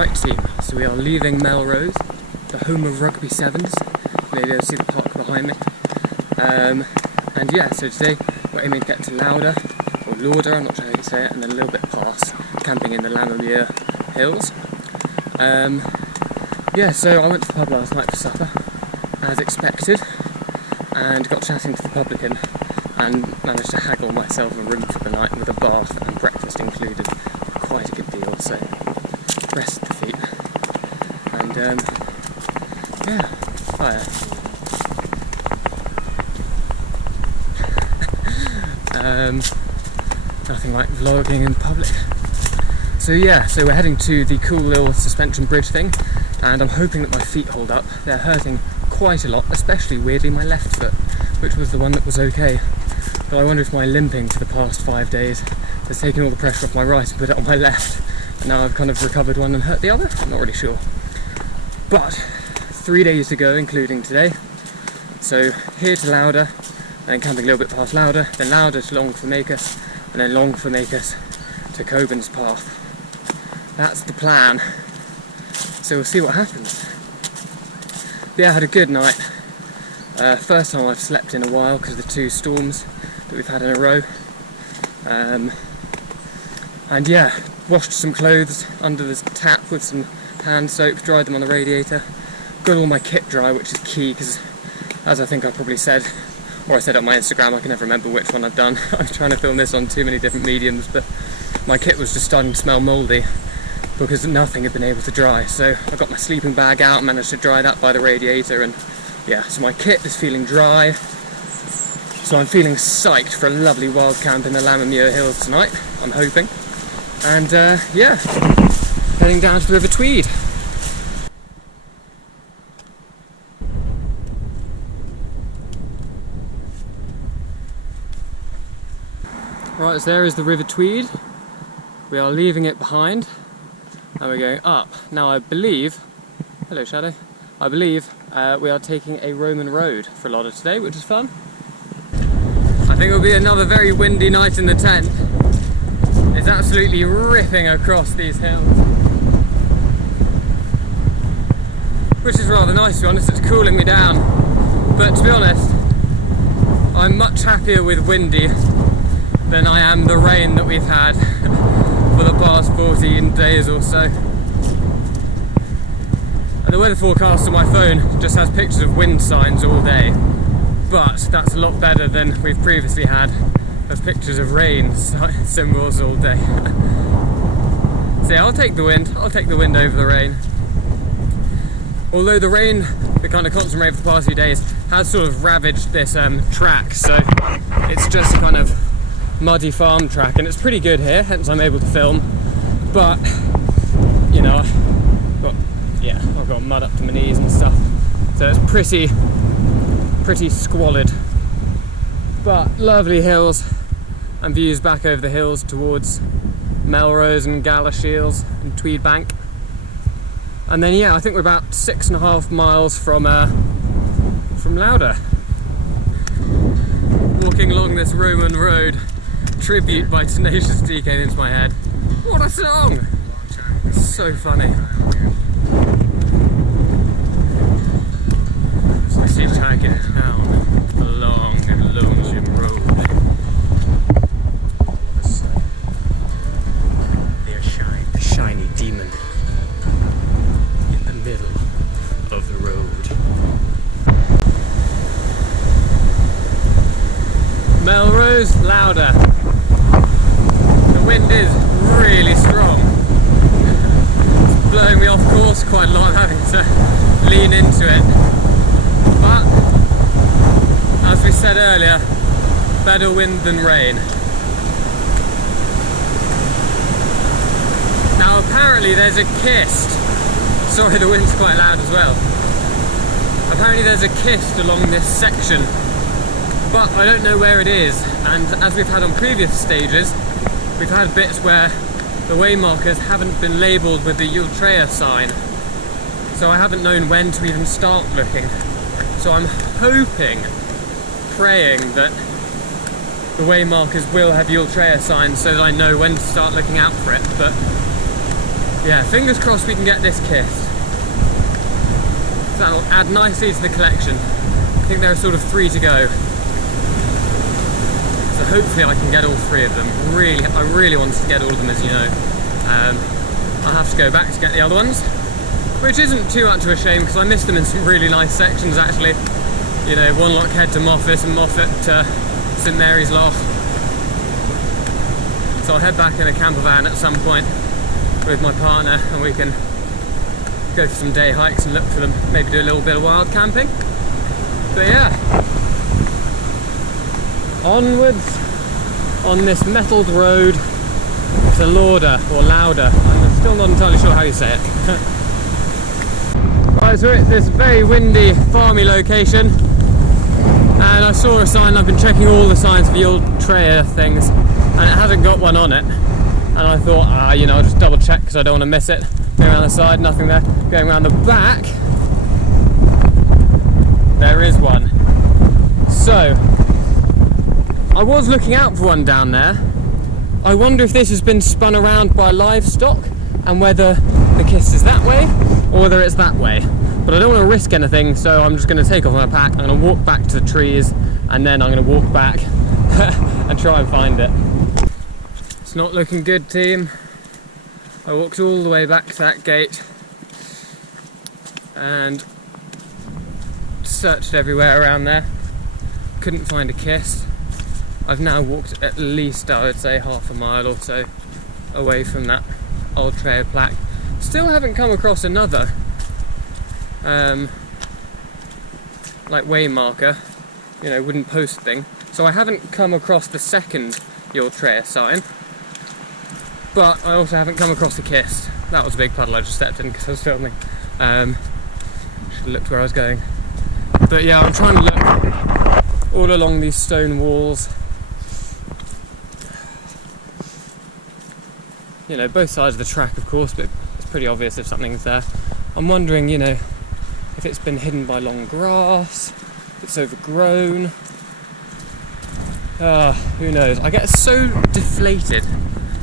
Right team, so we are leaving Melrose, the home of rugby sevens. Maybe you'll see the park behind me. And yeah, so today we're aiming to get to Lauder, or Lauder, I'm not sure how you say it, and then a little bit past, camping in the Lammermuir Hills. Yeah, so I went to the pub last night for supper, as expected, and got chatting to the publican, and managed to haggle myself a room for the night with a bath and breakfast included. Quite a good deal, so rested the feet. And yeah, fire. Nothing like vlogging in public. So yeah, so we're heading to the cool little suspension bridge thing, and I'm hoping that my feet hold up. They're hurting quite a lot, especially weirdly my left foot, which was the one that was okay. But I wonder if my limping for the past 5 days has taken all the pressure off my right and put it on my left, and now I've kind of recovered one and hurt the other. I'm not really sure. But 3 days to go, including today. So here to Lauder, then camping a little bit past Lauder, then Lauder to Longformacus, and then Longformacus to Coburn's Path. That's the plan. So we'll see what happens. Yeah, I had a good night. First time I've slept in a while because of the 2 storms that we've had in a row. And yeah, washed some clothes under the tap with some hand soap, dried them on the radiator. Got all my kit dry, which is key because, as I think I probably said, or I said on my Instagram, I can never remember which one I've done. I'm trying to film this on too many different mediums, but my kit was just starting to smell mouldy because nothing had been able to dry. So I got my sleeping bag out and managed to dry that by the radiator, and yeah, so my kit is feeling dry. So I'm feeling psyched for a lovely wild camp in the Lammermuir Hills tonight, I'm hoping. And yeah, heading down to the River Tweed. Right, so there is the River Tweed. We are leaving it behind and we're going up. Now I believe, hello Shadow, I believe we are taking a Roman road for Lauder today, which is fun. I think it'll be another very windy night in the tent. It's absolutely ripping across these hills, which is rather nice to be honest. It's cooling me down, but to be honest, I'm much happier with windy than I am the rain that we've had for the past 14 days or so. And the weather forecast on my phone just has pictures of wind signs all day, but that's a lot better than we've previously had as pictures of rain symbols all day. So yeah, I'll take the wind over the rain. Although the rain, the kind of constant rain for the past few days, has sort of ravaged this track, so it's just kind of muddy farm track, and it's pretty good here, hence I'm able to film. But you know, I've got mud up to my knees and stuff, so it's pretty squalid. But lovely hills and views back over the hills towards Melrose and Shields and Tweed Bank. And then yeah, I think we're about 6.5 miles from Lauder. Walking along this Roman road. Tribute by Tenacious D came into my head. What a song! It's so funny. So I see tagging down along Lothian road. All of a sudden, there shined a shiny demon in the middle of the road. Melrose, Lauder. The wind is really strong. It's blowing me off course quite a lot, having to lean into it. But, as we said earlier, better wind than rain. Now apparently there's a kist. Sorry, the wind's quite loud as well. Apparently there's a kist along this section, but I don't know where it is. And as we've had on previous stages, we've had bits where the way markers haven't been labelled with the Ultrea sign, so I haven't known when to even start looking. So I'm hoping, praying that the way markers will have Ultrea signs so that I know when to start looking out for it. But Yeah, fingers crossed we can get this kissed. That'll add nicely to the collection. I think there are sort of 3 to go. So hopefully I can get all 3 of them. I really wanted to get all of them, as you know. I'll have to go back to get the other ones, which isn't too much of a shame because I missed them in some really nice sections actually. You know, one Lockhead to Moffat and Moffat to St Mary's Loch. So I'll head back in a camper van at some point with my partner and we can go for some day hikes and look for them, maybe do a little bit of wild camping. But yeah, onwards on this metalled road to Lauder, or Lauder. I'm still not entirely sure how you say it. Right, so we're at this very windy, farmy location, and I saw a sign. I've been checking all the signs for the old trail things, and it hasn't got one on it. And I thought, you know, I'll just double check because I don't want to miss it. Going around the side, nothing there. Going around the back, there is one. So, I was looking out for one down there. I wonder if this has been spun around by livestock and whether the kiss is that way or whether it's that way. But I don't want to risk anything, so I'm just going to take off my pack. I'm going to walk back to the trees and then I'm going to walk back and try and find it. It's not looking good, team. I walked all the way back to that gate and searched everywhere around there. Couldn't find a kiss. I've now walked at least, I would say, half a mile or so away from that old trail plaque. Still haven't come across another like way marker, you know, wooden post thing. So I haven't come across the second Your Trail sign, but I also haven't come across a kiss. That was a big puddle I just stepped in because I was filming. Should have looked where I was going. But yeah, I'm trying to look all along these stone walls. You know, both sides of the track, of course, but it's pretty obvious if something's there. I'm wondering, you know, if it's been hidden by long grass, if it's overgrown. Who knows? I get so deflated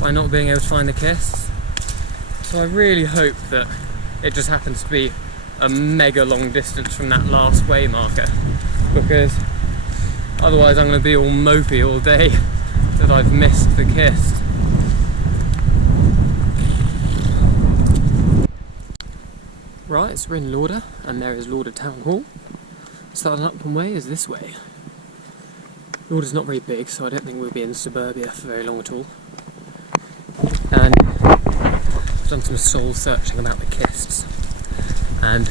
by not being able to find the kiss. So I really hope that it just happens to be a mega long distance from that last way marker, because otherwise I'm going to be all mopey all day that I've missed the kiss. Right, so we're in Lauder, and there is Lauder Town Hall. Starting Upland way is this way. Lauder's not very big, so I don't think we'll be in suburbia for very long at all. And I've done some soul searching about the kists, and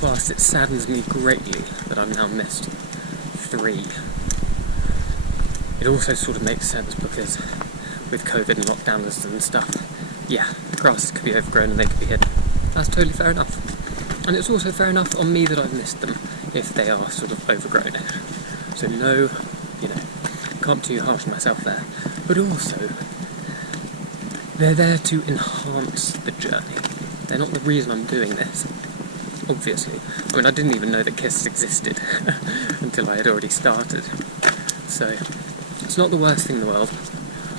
whilst it saddens me greatly that I've now missed 3, it also sort of makes sense because with COVID and lockdowns and stuff, yeah, the grasses could be overgrown and they could be hidden. That's totally fair enough. And it's also fair enough on me that I've missed them if they are sort of overgrown. So no, you know, can't be too harsh on myself there. But also, they're there to enhance the journey. They're not the reason I'm doing this, obviously. I mean, I didn't even know that Kiss existed until I had already started. So, it's not the worst thing in the world.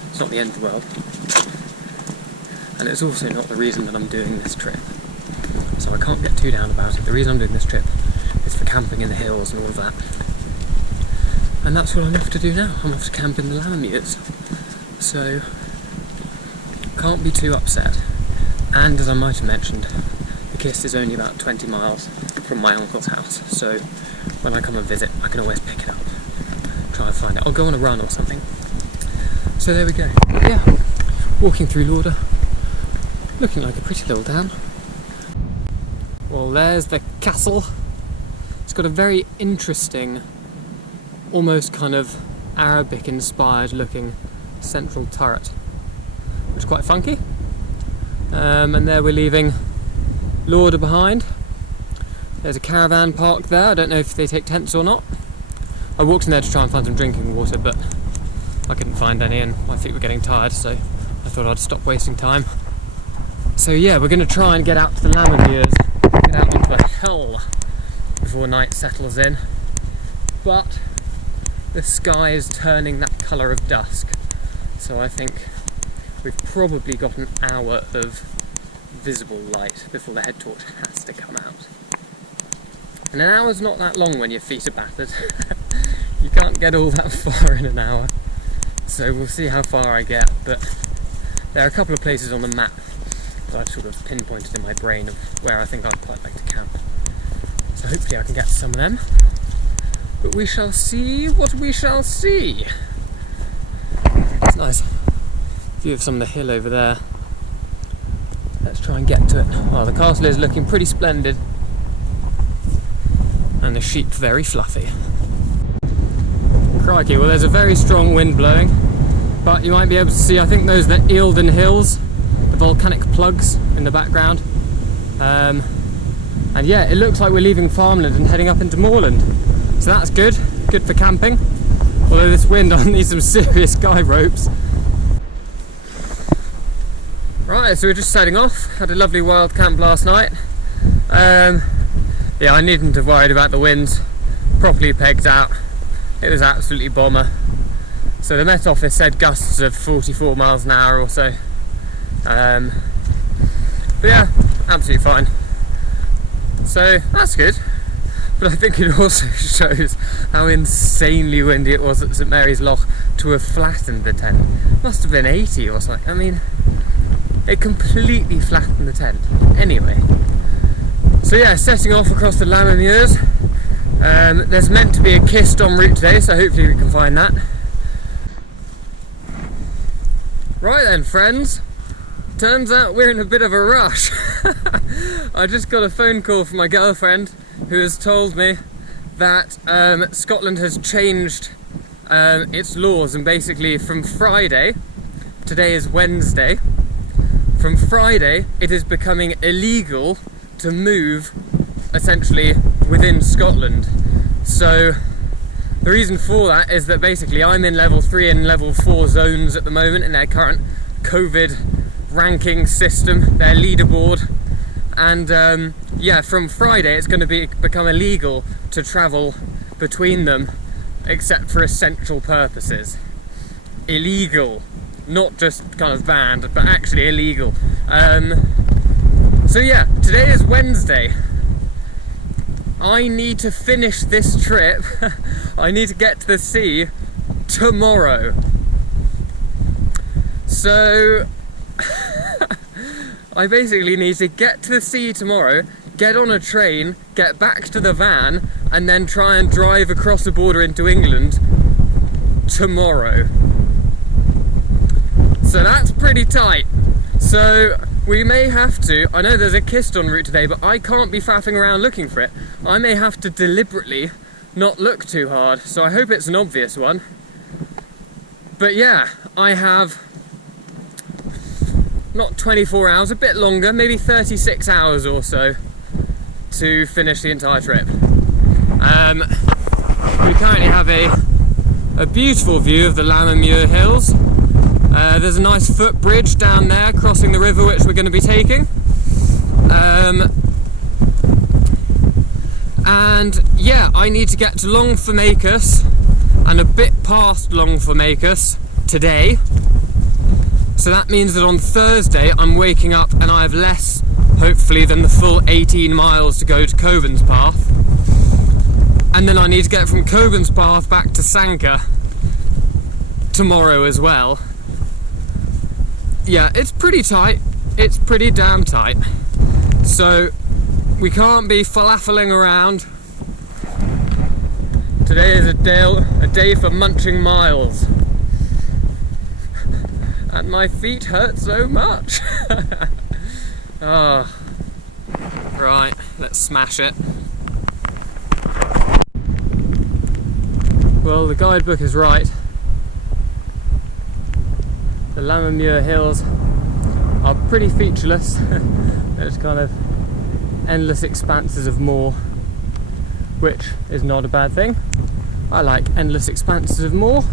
It's not the end of the world. And it's also not the reason that I'm doing this trip. So I can't get too down about it. The reason I'm doing this trip is for camping in the hills and all of that. And that's what I'm off to do now. I'm off to camp in the Lammermuirs. So, can't be too upset. And as I might have mentioned, the Kiss is only about 20 miles from my uncle's house. So, when I come and visit, I can always pick it up. Try and find it. I'll go on a run or something. So there we go. Yeah, walking through Lauder. Looking like a pretty little town. Well, there's the castle. It's got a very interesting, almost kind of Arabic-inspired looking central turret, which is quite funky. And there we're leaving Lauder behind. There's a caravan park there. I don't know if they take tents or not. I walked in there to try and find some drinking water, but I couldn't find any and my feet were getting tired, so I thought I'd stop wasting time. So yeah, we're going to try and get out to the Lammermuirs, get out onto a hill before night settles in. But the sky is turning that colour of dusk, so I think we've probably got an hour of visible light before the head torch has to come out. And an hour's not that long when your feet are battered. You can't get all that far in an hour. So we'll see how far I get, but there are a couple of places on the map that I've sort of pinpointed in my brain of where I think I'd quite like to camp. So hopefully I can get to some of them. But we shall see what we shall see. It's nice view of some of the hill over there. Let's try and get to it. Well, the castle is looking pretty splendid. And the sheep very fluffy. Crikey, well there's a very strong wind blowing, but you might be able to see, I think those are the Eildon Hills, the volcanic plugs in the background. And yeah, it looks like we're leaving farmland and heading up into moorland. So that's good for camping. Although this wind, I'll need some serious guy ropes. Right, so we're just setting off. Had a lovely wild camp last night. Yeah, I needn't have worried about the winds. Properly pegged out. It was absolutely bomber. So the Met Office said gusts of 44 miles an hour or so. But yeah, absolutely fine. So that's good. But I think it also shows how insanely windy it was at St Mary's Loch to have flattened the tent. Must have been 80 or something. I mean, it completely flattened the tent. Anyway. So yeah, setting off across the Lammermuirs. There's meant to be a kist en route today, so hopefully we can find that. Right then, friends. Turns out we're in a bit of a rush. I just got a phone call from my girlfriend who has told me that Scotland has changed its laws, and basically from Friday, today is Wednesday, from Friday it is becoming illegal to move essentially within Scotland. So the reason for that is that basically I'm in level 3 and level 4 zones at the moment in their current COVID ranking system, their leaderboard, and yeah, from Friday it's going to become illegal to travel between them except for essential purposes. Illegal, not just kind of banned, but actually illegal. So yeah, today is Wednesday. I need to finish this trip. I need to get to the sea tomorrow. So I basically need to get to the sea tomorrow, get on a train, get back to the van, and then try and drive across the border into England tomorrow. So that's pretty tight. So we may have to, I know there's a kist en route today, but I can't be faffing around looking for it. I may have to deliberately not look too hard, so I hope it's an obvious one. But yeah, I have not 24 hours, a bit longer, maybe 36 hours or so to finish the entire trip. We currently have a beautiful view of the Lammermuir Hills. There's a nice footbridge down there crossing the river which we're going to be taking. And yeah, I need to get to Longformacus and a bit past Longformacus today. So that means that on Thursday I'm waking up and I have less, hopefully, than the full 18 miles to go to Coburn's Path. And then I need to get from Coburn's Path back to Sanka tomorrow as well. Yeah, it's pretty tight. It's pretty damn tight. So we can't be falafeling around. Today is a day for munching miles. And my feet hurt so much. Oh. Right, let's smash it. Well, the guidebook is right. The Lammermuir Hills are pretty featureless. There's kind of endless expanses of moor, which is not a bad thing. I like endless expanses of moor.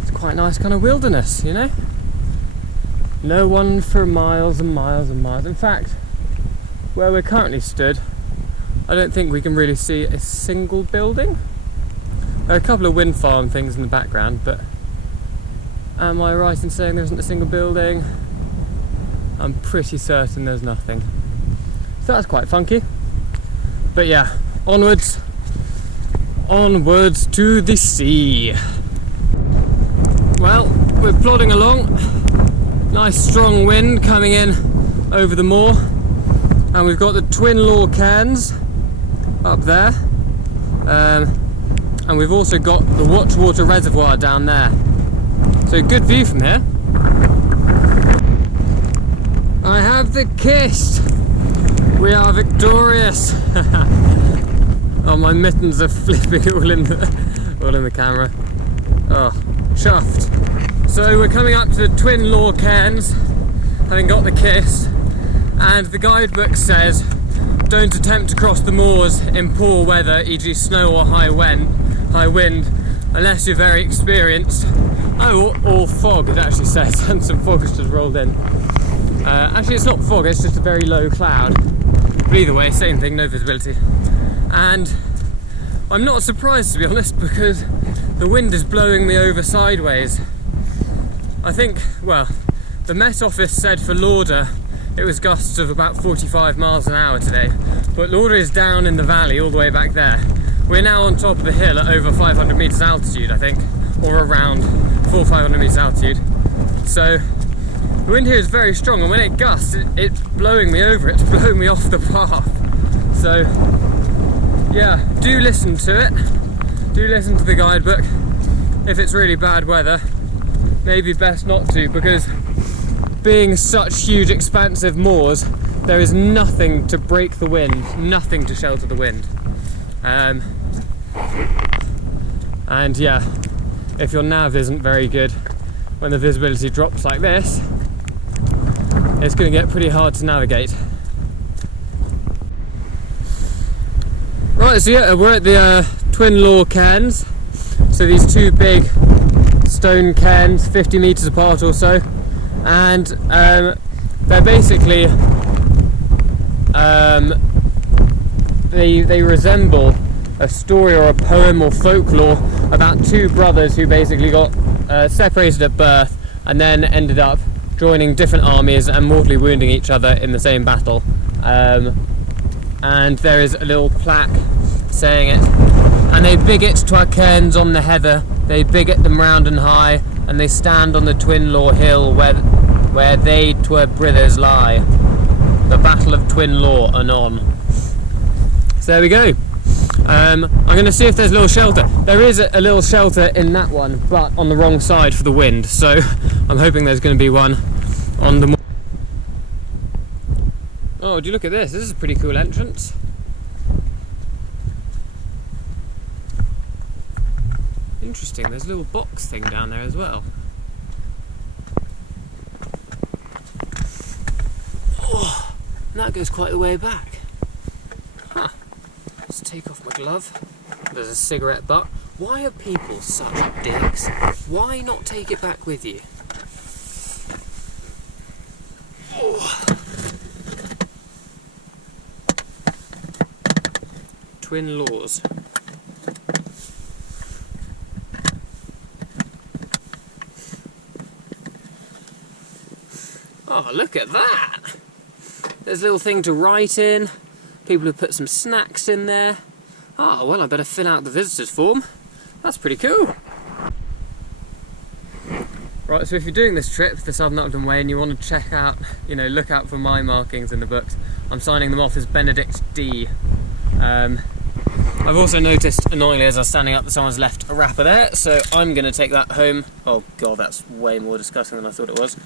It's quite nice kind of wilderness, you know? No one for miles and miles and miles. In fact, where we're currently stood, I don't think we can really see a single building. There are a couple of wind farm things in the background, but am I right in saying there isn't a single building? I'm pretty certain there's nothing. So that's quite funky. But yeah, onwards to the sea. Well, we're plodding along. Nice strong wind coming in over the moor. And we've got the Twin Law Cairns up there. And we've also got the Watchwater Reservoir down there. So good view from here. I have the kiss! We are victorious! Oh, my mittens are flipping all in the camera. Oh, chuffed. So we're coming up to the Twin Law Cairns, having got the kiss, and the guidebook says don't attempt to cross the moors in poor weather, e.g. snow or high wind, unless you're very experienced. Oh, or fog, it actually says, and some fog has just rolled in. Actually, it's not fog, it's just a very low cloud. But either way, same thing, no visibility. And I'm not surprised, to be honest, because the wind is blowing me over sideways. I think, well, the Met Office said for Lauder it was gusts of about 45 miles an hour today, but Lauder is down in the valley all the way back there. We're now on top of the hill at over 500 metres altitude, I think, or around 400-500 metres altitude. So the wind here is very strong, and when it gusts, it's blowing me over, it's blowing me off the path. So yeah, do listen to it, do listen to the guidebook. If it's really bad weather, maybe best not to, because being such huge expansive moors, there is nothing to break the wind, nothing to shelter the wind. And yeah, if your nav isn't very good when the visibility drops like this, it's going to get pretty hard to navigate. Right, so yeah, we're at the Twin Law Cairns. So these two big stone cairns, 50 metres apart or so, and they're basically they resemble a story or a poem or folklore about two brothers who basically got separated at birth and then ended up joining different armies and mortally wounding each other in the same battle. And there is a little plaque saying it. And they bigot to our cairns on the heather, they bigot them round and high, and they stand on the Twin Law Hill where they twere brothers lie. The Battle of Twin Law anon. So there we go. I'm going to see if there's a little shelter. There is a little shelter in that one, but on the wrong side for the wind, so I'm hoping there's going to be one on the... Oh, do you look at this? This is a pretty cool entrance. Interesting, there's a little box thing down there as well. Oh, and that goes quite the way back. Huh. Let's take off my glove. There's a cigarette butt. Why are people such dicks? Why not take it back with you? Oh. Twin Laws. Oh, look at that! There's a little thing to write in. People have put some snacks in there. Oh, well, I better fill out the visitors form. That's pretty cool. Right, so if you're doing this trip, the Southern Upland Way, and you want to check out, look out for my markings in the books, I'm signing them off as Benedict D. I've also noticed, annoyingly, as I was standing up, that someone's left a wrapper there, so I'm going to take that home. Oh god, that's way more disgusting than I thought it was.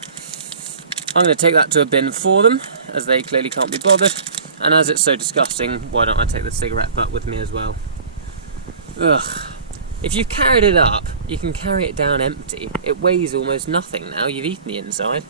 I'm going to take that to a bin for them, as they clearly can't be bothered. And as it's so disgusting, why don't I take the cigarette butt with me as well? Ugh. If you've carried it up, you can carry it down empty. It weighs almost nothing now, you've eaten the inside.